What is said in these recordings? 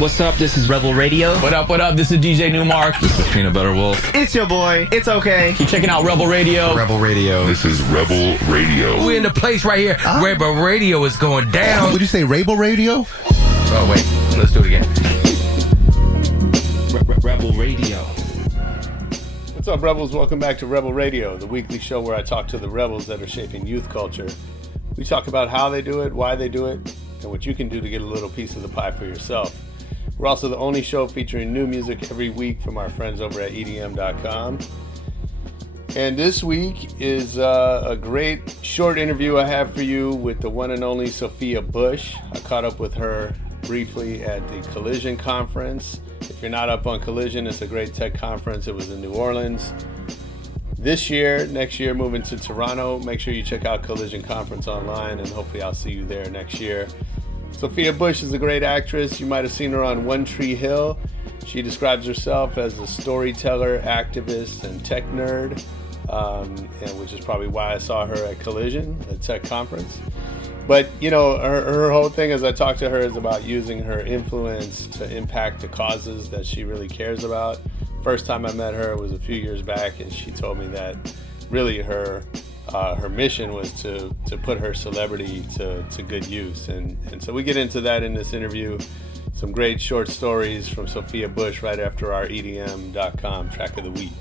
What's up? This is Rebel Radio. What up? What up? This is DJ Newmark. This is Peanut Butter Wolf. It's your boy. It's okay. Keep checking out Rebel Radio. Rebel Radio. This is Rebel Radio. We're in the place right here. Rebel Radio is going down. Would you say Rebel Radio? Oh, wait. Let's do it again. Rebel Radio. What's up, Rebels? Welcome back to Rebel Radio, the weekly show where I talk to the rebels that are shaping youth culture. We talk about how they do it, why they do it, and what you can do to get a little piece of the pie for yourself. We're also the only show featuring new music every week from our friends over at edm.com. And this week is a great short interview I have for you with the one and only Sophia Bush. I caught up with her briefly at the Collision Conference. If you're not up on Collision, it's a great tech conference. It was in New Orleans. Next year, moving to Toronto. Make sure you check out Collision Conference online, and hopefully I'll see you there next year. Sophia Bush is a great actress. You might have seen her on One Tree Hill. She describes herself as a storyteller, activist, and tech nerd, and which is probably why I saw her at Collision, a tech conference. But, you know, her whole thing as I talk to her is about using her influence to impact the causes that she really cares about. First time I met her was a few years back, and she told me that really her mission was to put her celebrity to good use. And so we get into that in this interview. Some great short stories from Sophia Bush right after our edm.com track of the week.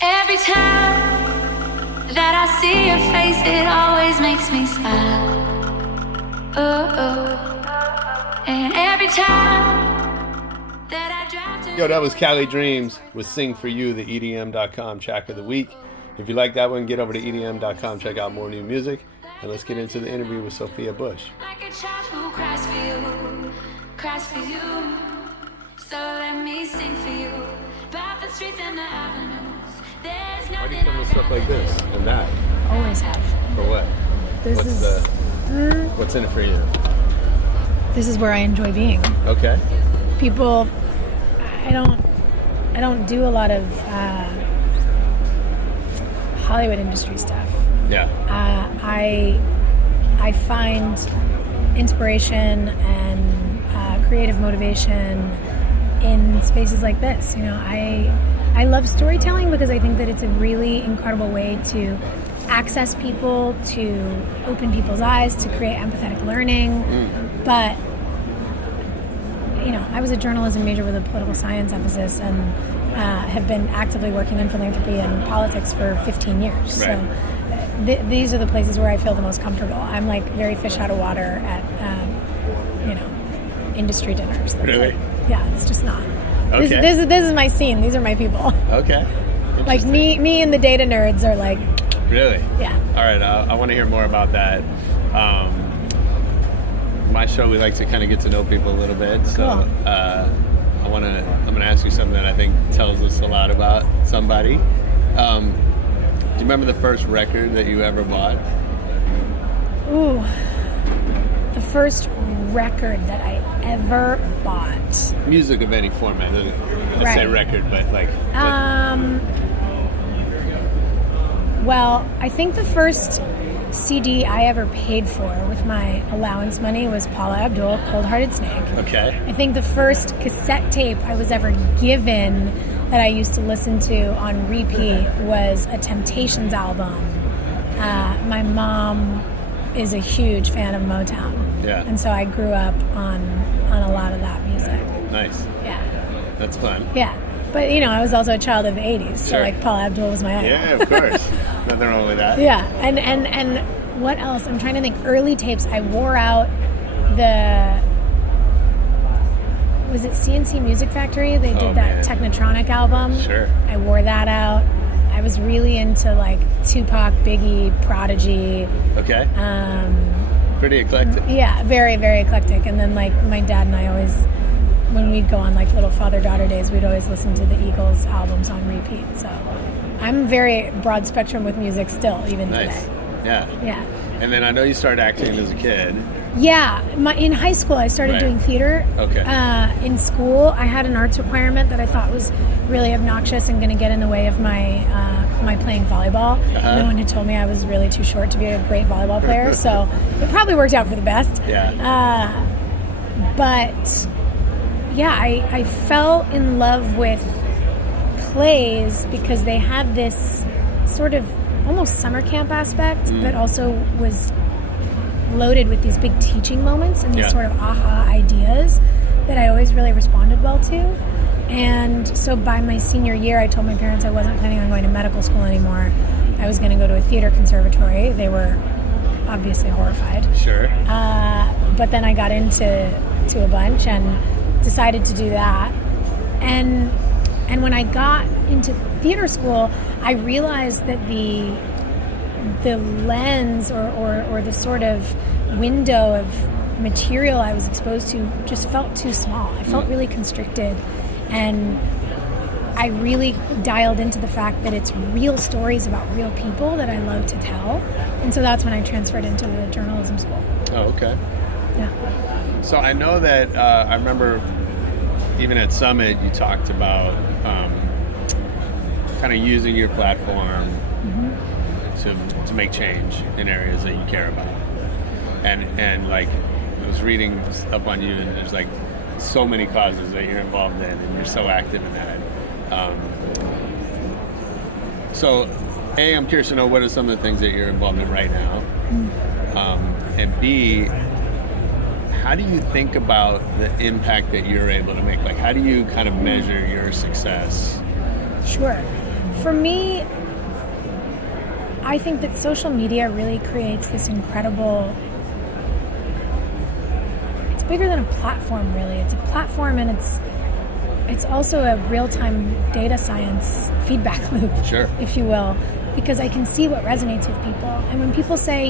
Every time that I see your face, it always makes me smile. And every time that I drive to... Yo, that was Cali Dreams with Sing For You, the edm.com track of the week. If you like that one, get over to edm.com, check out more new music, and let's get into the interview with Sophia Bush. Like a child who cries for you. So let me sing for you. About the streets and the avenues. Why do you come with stuff like this and that? Always have. For what? What's in it for you? This is where I enjoy being. Okay. People, I don't do a lot of Hollywood industry stuff. Yeah. I find inspiration and creative motivation in spaces like this. You know, I love storytelling because I think that it's a really incredible way to access people, to open people's eyes, to create empathetic learning. But, you know, I was a journalism major with a political science emphasis and have been actively working in philanthropy and politics for 15 years. Right. So these are the places where I feel the most comfortable. I'm like very fish out of water at, industry dinners. That's Really? It's just not. Okay. This is my scene. These are my people. Okay. Like me and the data nerds are like. Really? Yeah. All right. I want to hear more about that. My show, we like to kind of get to know people a little bit. So Cool. I'm gonna ask you something that I think tells us a lot about somebody. Do you remember the first record that you ever bought? Ooh. The first record that I ever bought. Music of any format. I Right. say record, but like. Well, I think the first CD I ever paid for with my allowance money was Paula Abdul, Cold Hearted Snake. Okay. I think the first cassette tape I was ever given that I used to listen to on repeat was a Temptations album. My mom is a huge fan of Motown. Yeah. And so I grew up on a lot of that music. Nice. Yeah. That's fun. Yeah. But, you know, I was also a child of the 80s, so, Sure. like, Paula Abdul was my idol. Yeah, of course. Nothing wrong with that. Yeah. And what else? I'm trying to think. Early tapes, I wore out the... Was it CNC Music Factory? They did that Technotronic album. Sure. I wore that out. I was really into, like, Tupac, Biggie, Prodigy. Okay. Pretty eclectic. Yeah, very, very eclectic. And then, like, my dad and I always, when we'd go on, like, little father-daughter days, we'd always listen to the Eagles albums on repeat. So I'm very broad spectrum with music still, even Nice. today. Yeah. Yeah. And then I know you started acting as a kid. Yeah. In high school, I started Right. doing theater. Okay. In school, I had an arts requirement that I thought was really obnoxious and going to get in the way of my my playing volleyball. No one had told me I was really too short to be a great volleyball player, so it probably worked out for the best. But yeah, I fell in love with plays because they had this sort of almost summer camp aspect, but also was loaded with these big teaching moments and these sort of aha ideas that I always really responded well to. And so by my senior year, I told my parents I wasn't planning on going to medical school anymore. I was going to go to a theater conservatory. They were obviously horrified. Sure. But then I got into a bunch and decided to do that. And when I got into theater school, I realized that the lens or the sort of window of material I was exposed to just felt too small. I felt really constricted, and I really dialed into the fact that it's real stories about real people that I love to tell. And so that's when I transferred into the journalism school. Oh, okay. Yeah. So I know that I remember even at Summit you talked about kind of using your platform to make change in areas that you care about. And like I was reading up on you, and there's like so many causes that you're involved in, and you're so active in that. So A, I'm curious to know what are some of the things that you're involved in right now, and B, how do you think about the impact that you're able to make? Like, how do you kind of measure your success? Sure. For me, I think that social media really creates this incredible... It's bigger than a platform, really. It's a platform, and it's also a real-time data science feedback loop, Sure. if you will, because I can see what resonates with people. And when people say,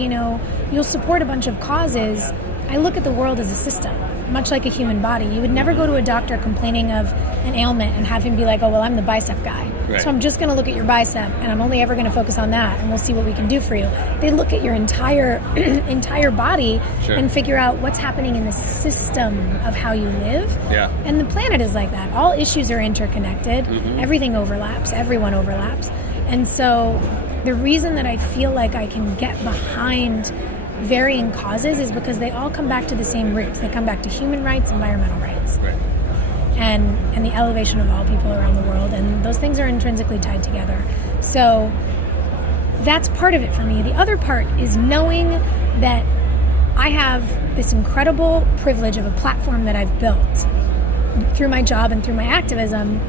you'll support a bunch of causes, I look at the world as a system, much like a human body. You would never go to a doctor complaining of an ailment and have him be like, oh, well, I'm the bicep guy. Right. So I'm just going to look at your bicep, and I'm only ever going to focus on that, and we'll see what we can do for you. They look at your entire body Sure. and figure out what's happening in the system of how you live. Yeah. And the planet is like that. All issues are interconnected. Everything overlaps. Everyone overlaps. And so the reason that I feel like I can get behind varying causes is because they all come back to the same roots. They come back to human rights, environmental rights, Right. and the elevation of all people around the world. And those things are intrinsically tied together. So that's part of it for me. The other part is knowing that I have this incredible privilege of a platform that I've built through my job and through my activism.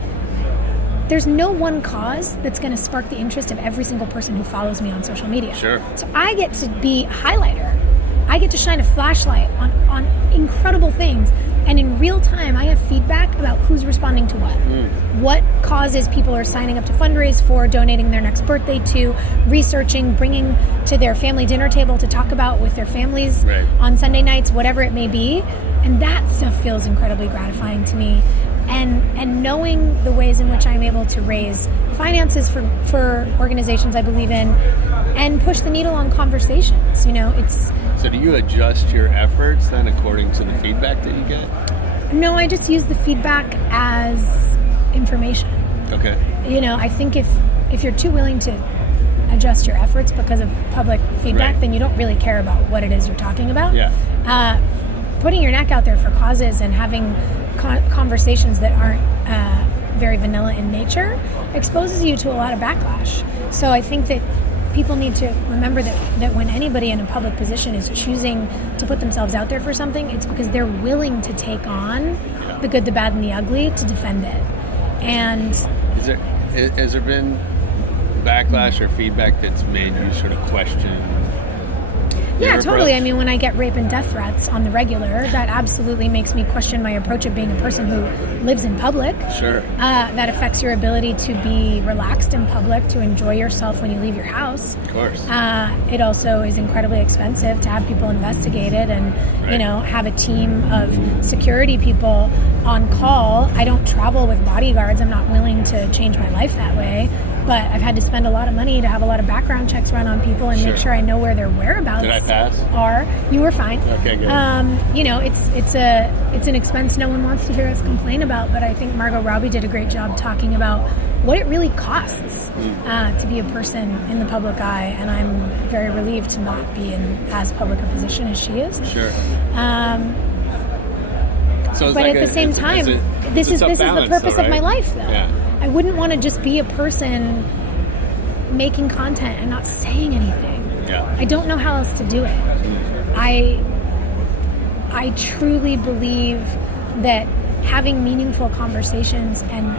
There's no one cause that's going to spark the interest of every single person who follows me on social media. Sure. So I get to be a highlighter. I get to shine a flashlight on incredible things. And in real time, I have feedback about who's responding to what. What causes people are signing up to fundraise for, donating their next birthday to, researching, bringing to their family dinner table to talk about with their families on Sunday nights, whatever it may be. And that stuff feels incredibly gratifying to me. And knowing the ways in which I'm able to raise finances for organizations I believe in and push the needle on conversations, it's... So do you adjust your efforts then according to the feedback that you get? No, I just use the feedback as information. Okay. I think if you're too willing to adjust your efforts because of public feedback, then you don't really care about what it is you're talking about. Yeah. Putting your neck out there for causes and having conversations that aren't very vanilla in nature exposes you to a lot of backlash. So I think that people need to remember that when anybody in a public position is choosing to put themselves out there for something, it's because they're willing to take on the good, the bad, and the ugly to defend it. And has there been backlash or feedback that's made you sort of question? Yeah, totally. I mean, when I get rape and death threats on the regular, that absolutely makes me question my approach of being a person who lives in public. Sure. That affects your ability to be relaxed in public, to enjoy yourself when you leave your house. Of course. It also is incredibly expensive to have people investigated and, have a team of security people on call. I don't travel with bodyguards. I'm not willing to change my life that way. but I've had to spend a lot of money to have a lot of background checks run on people and make sure I know where their whereabouts Did I pass? are. You were fine. Okay, good. It's an expense no one wants to hear us complain about, but I think Margot Robbie did a great job talking about what it really costs to be a person in the public eye, and I'm very relieved to not be in as public a position as she is. Sure. But at the same time, this is the purpose of my life, though. Yeah. I wouldn't want to just be a person making content and not saying anything. Yeah. I don't know how else to do it. I truly believe that having meaningful conversations and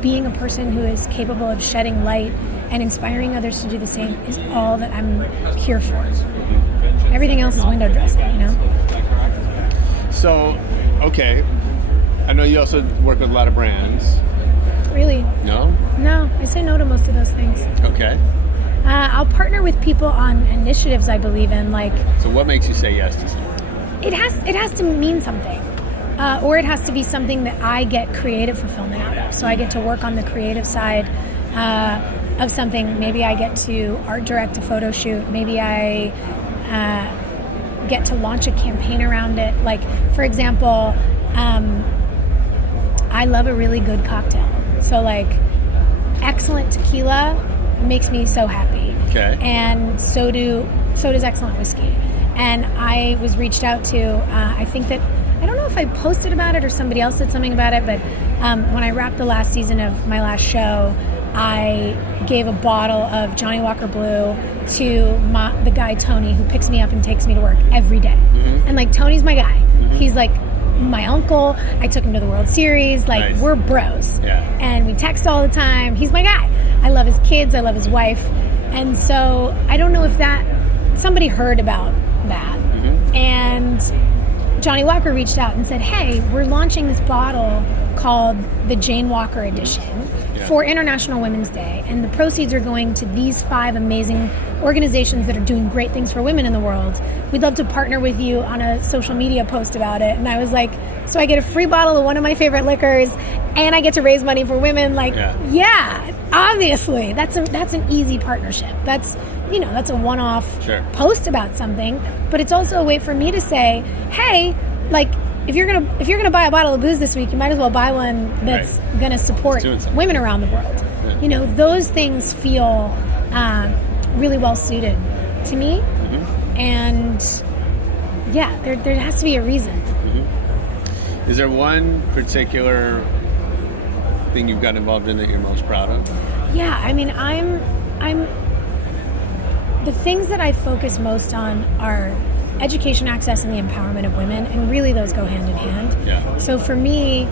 being a person who is capable of shedding light and inspiring others to do the same is all that I'm here for. Everything else is window dressing, you know? So, okay. I know you also work with a lot of brands. Really? No? No, I say no to most of those things. Okay. I'll partner with people on initiatives I believe in, like... So what makes you say yes to something? It has to mean something. Or it has to be something that I get creative fulfillment out of. So I get to work on the creative side of something. Maybe I get to art direct a photo shoot. Maybe I get to launch a campaign around it. Like, for example, I love a really good cocktail. So, like, excellent tequila makes me so happy. Okay. And so does excellent whiskey. And I was reached out to, I think that, I don't know if I posted about it or somebody else said something about it, but when I wrapped the last season of my last show, I gave a bottle of Johnny Walker Blue to the guy Tony, who picks me up and takes me to work every day. Mm-hmm. And, like, Tony's my guy. Mm-hmm. He's like my uncle. I took him to the World Series. Like, nice. We're bros. Yeah. And we text all the time. He's my guy. I love his kids. I love his wife. And so I don't know if somebody heard about that. Mm-hmm. And Johnny Walker reached out and said, hey, we're launching this bottle called the Jane Walker Edition for International Women's Day, and the proceeds are going to these 5 amazing organizations that are doing great things for women in the world. We'd love to partner with you on a social media post about it. And I was like, so I get a free bottle of one of my favorite liquors, and I get to raise money for women. Like, yeah obviously, that's an easy partnership. That's a one-off post about something, but it's also a way for me to say, hey, like, if you're gonna buy a bottle of booze this week, you might as well buy one that's gonna support women around the world. Yeah. Those things feel really well suited to me, and there has to be a reason. Mm-hmm. Is there one particular thing you've gotten involved in that you're most proud of? Yeah, I mean, I'm the things that I focus most on are education access and the empowerment of women, and really those go hand in hand. Yeah. So for me,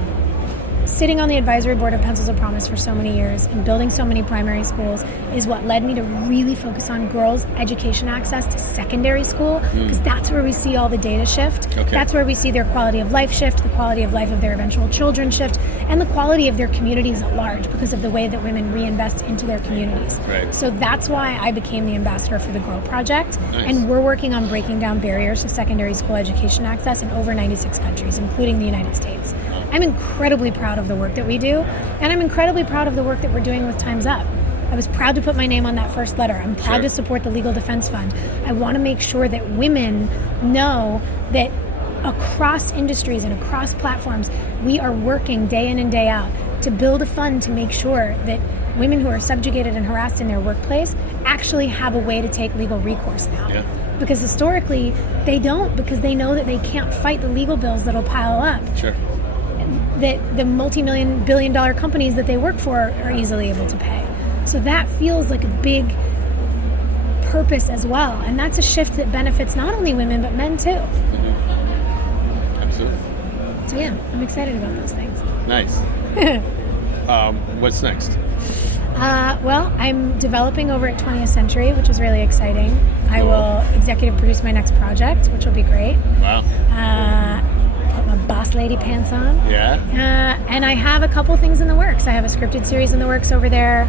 sitting on the advisory board of Pencils of Promise for so many years and building so many primary schools is what led me to really focus on girls' education access to secondary school, because that's where we see all the data shift. Okay. That's where we see their quality of life shift, the quality of life of their eventual children shift, and the quality of their communities at large because of the way that women reinvest into their communities. Right. So that's why I became the ambassador for the Grow Project. Nice. And we're working on breaking down barriers to secondary school education access in over 96 countries, including the United States. I'm incredibly proud of the work that we do, and I'm incredibly proud of the work that we're doing with Time's Up. I was proud to put my name on that first letter. I'm proud to support the Legal Defense Fund. I want to make sure that women know that across industries and across platforms, we are working day in and day out to build a fund to make sure that women who are subjugated and harassed in their workplace actually have a way to take legal recourse now. Yeah. Because historically, they don't, because they know that they can't fight the legal bills that'll pile up. Sure. That the multi-million, billion-dollar companies that they work for are easily able to pay. So that feels like a big purpose as well. And that's a shift that benefits not only women, but men too. Mm-hmm. Absolutely. So yeah, I'm excited about those things. Nice. What's next? Well, I'm developing over at 20th Century, which is really exciting. Cool. I will executive produce my next project, which will be great. Wow. Put my boss lady pants on. Yeah. And I have a couple things in the works. I have a scripted series in the works over there.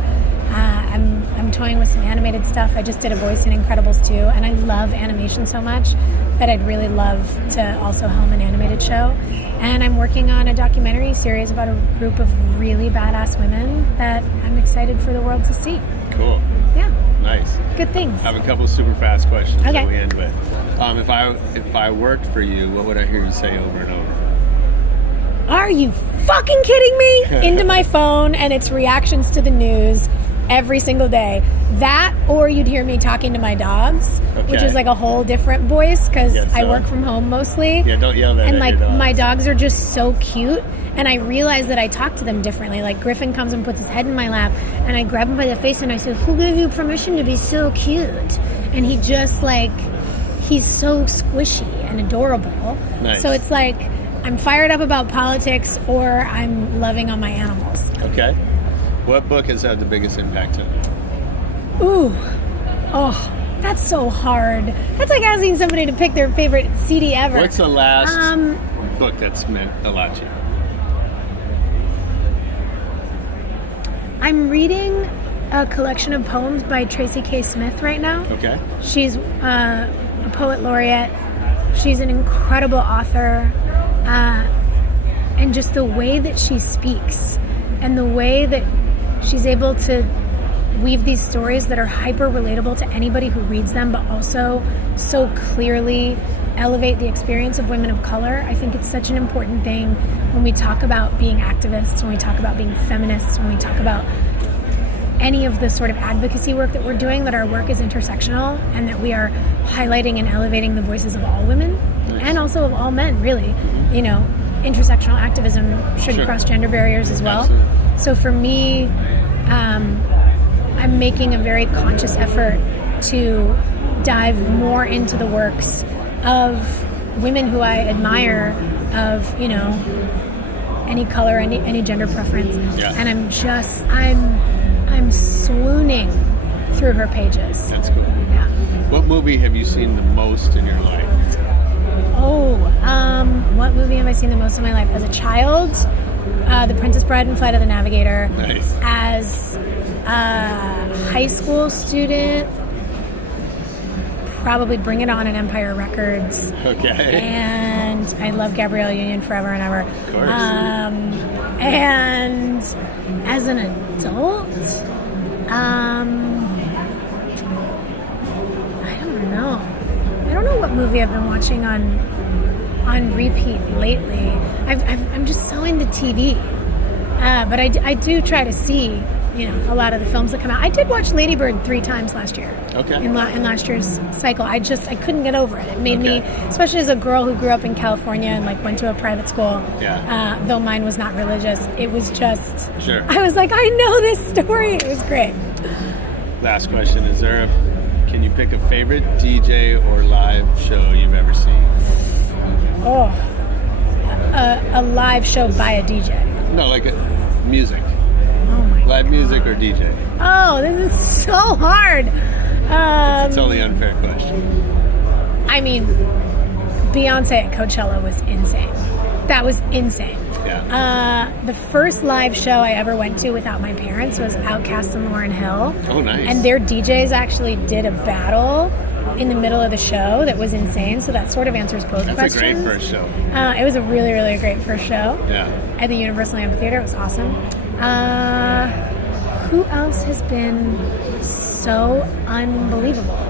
I'm toying with some animated stuff. I just did a voice in Incredibles 2, and I love animation so much that I'd really love to also helm an animated show. And I'm working on a documentary series about a group of really badass women that I'm excited for the world to see. Cool. Yeah. Nice. Good things. I have a couple super fast questions Okay. that we end with. If I worked for you, what would I hear you say over and over? Are you fucking kidding me? Into my phone, and it's reactions to the news every single day. That, or you'd hear me talking to my dogs, which Okay. is like a whole different voice because Yeah, I so- work from home mostly. Yeah, don't yell that And at like your dogs. my dogs are just so cute, and I realize that I talk to them differently. Like Griffin comes and puts his head in my lap, and I grab him by the face and I say, "Who gave you permission to be so cute?" And he just like, he's so squishy and adorable. Nice. So it's like I'm fired up about politics, or I'm loving on my animals. Okay. What book has had the biggest impact on you? Ooh, oh, that's so hard. That's like asking somebody to pick their favorite CD ever. What's the last book that's meant a lot to you? I'm reading a collection of poems by Tracy K. Smith right now. Okay. She's a poet laureate. She's an incredible author. And just the way that she speaks and the way that she's able to weave these stories that are hyper relatable to anybody who reads them, but also so clearly elevate the experience of women of color. I think it's such an important thing when we talk about being activists, when we talk about being feminists, when we talk about any of the sort of advocacy work that we're doing, that our work is intersectional and that we are highlighting and elevating the voices of all women and also of all men, really. You know, intersectional activism should Sure. cross gender barriers as well. Absolutely. So for me, I'm making a very conscious effort to dive more into the works of women who I admire, of, you know, any color, any gender preference. Yeah. And I'm swooning through her pages. That's cool. Yeah. What movie have you seen the most in your life? Oh, what movie have I seen the most in my life? As a child, The Princess Bride and Flight of the Navigator. Nice. As a high school student, probably Bring It On and Empire Records. Okay. And I love Gabrielle Union forever and ever. Of course. And as an adult, I don't know what movie I've been watching on repeat lately. I'm just so into TV, but I do try to see, you know, a lot of the films that come out. I did watch Lady Bird 3 times last year. Okay. In last year's cycle, I couldn't get over it. It made me, Okay. especially as a girl who grew up in California and like went to a private school. Yeah. Though mine was not religious, it was just. Sure. I was like, I know this story. It was great. Last question. Can you pick a favorite DJ or live show you've ever seen? Oh, a live show by a DJ. No, like music. Oh my. Live music or DJ? Oh, this is so hard. It's a totally unfair question. I mean, Beyonce at Coachella was insane. That was insane. Yeah. The first live show I ever went to without my parents was Outkast and Lauryn Hill. Oh, nice. And their DJs actually did a battle in the middle of the show that was insane. So that sort of answers both That's questions. a great first show. It was a really, really great first show. Yeah. At the Universal Amphitheater. It was awesome. Who else has been so unbelievable?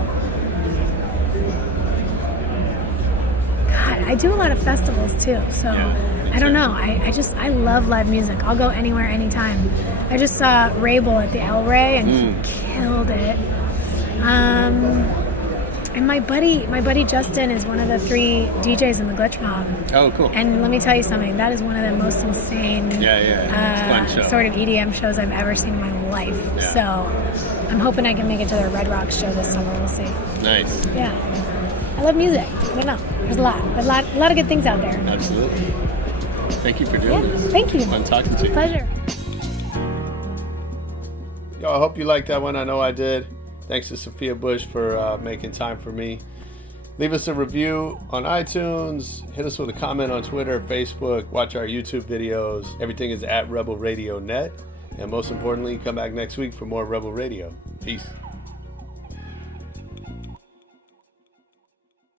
God, I do a lot of festivals too, so Yeah, I don't know. I love live music. I'll go anywhere, anytime. I just saw Rabel at the El Rey, and he killed it. And my buddy Justin is one of the 3 DJs in the Glitch Mob. Oh, cool. And let me tell you something, that is one of the most insane Yeah. It's a fun show. sort of EDM shows I've ever seen in my life. Yeah. So I'm hoping I can make it to their Red Rocks show this summer. We'll see. Nice. Yeah. I love music. I don't know. There's a lot of good things out there. Absolutely. Thank you for doing this. Thank you. Fun talking to you. Pleasure. Yo, I hope you liked that one. I know I did. Thanks to Sophia Bush for making time for me. Leave us a review on iTunes. Hit us with a comment on Twitter, Facebook. Watch our YouTube videos. Everything is at Rebel Radio Net. And most importantly, come back next week for more Rebel Radio. Peace.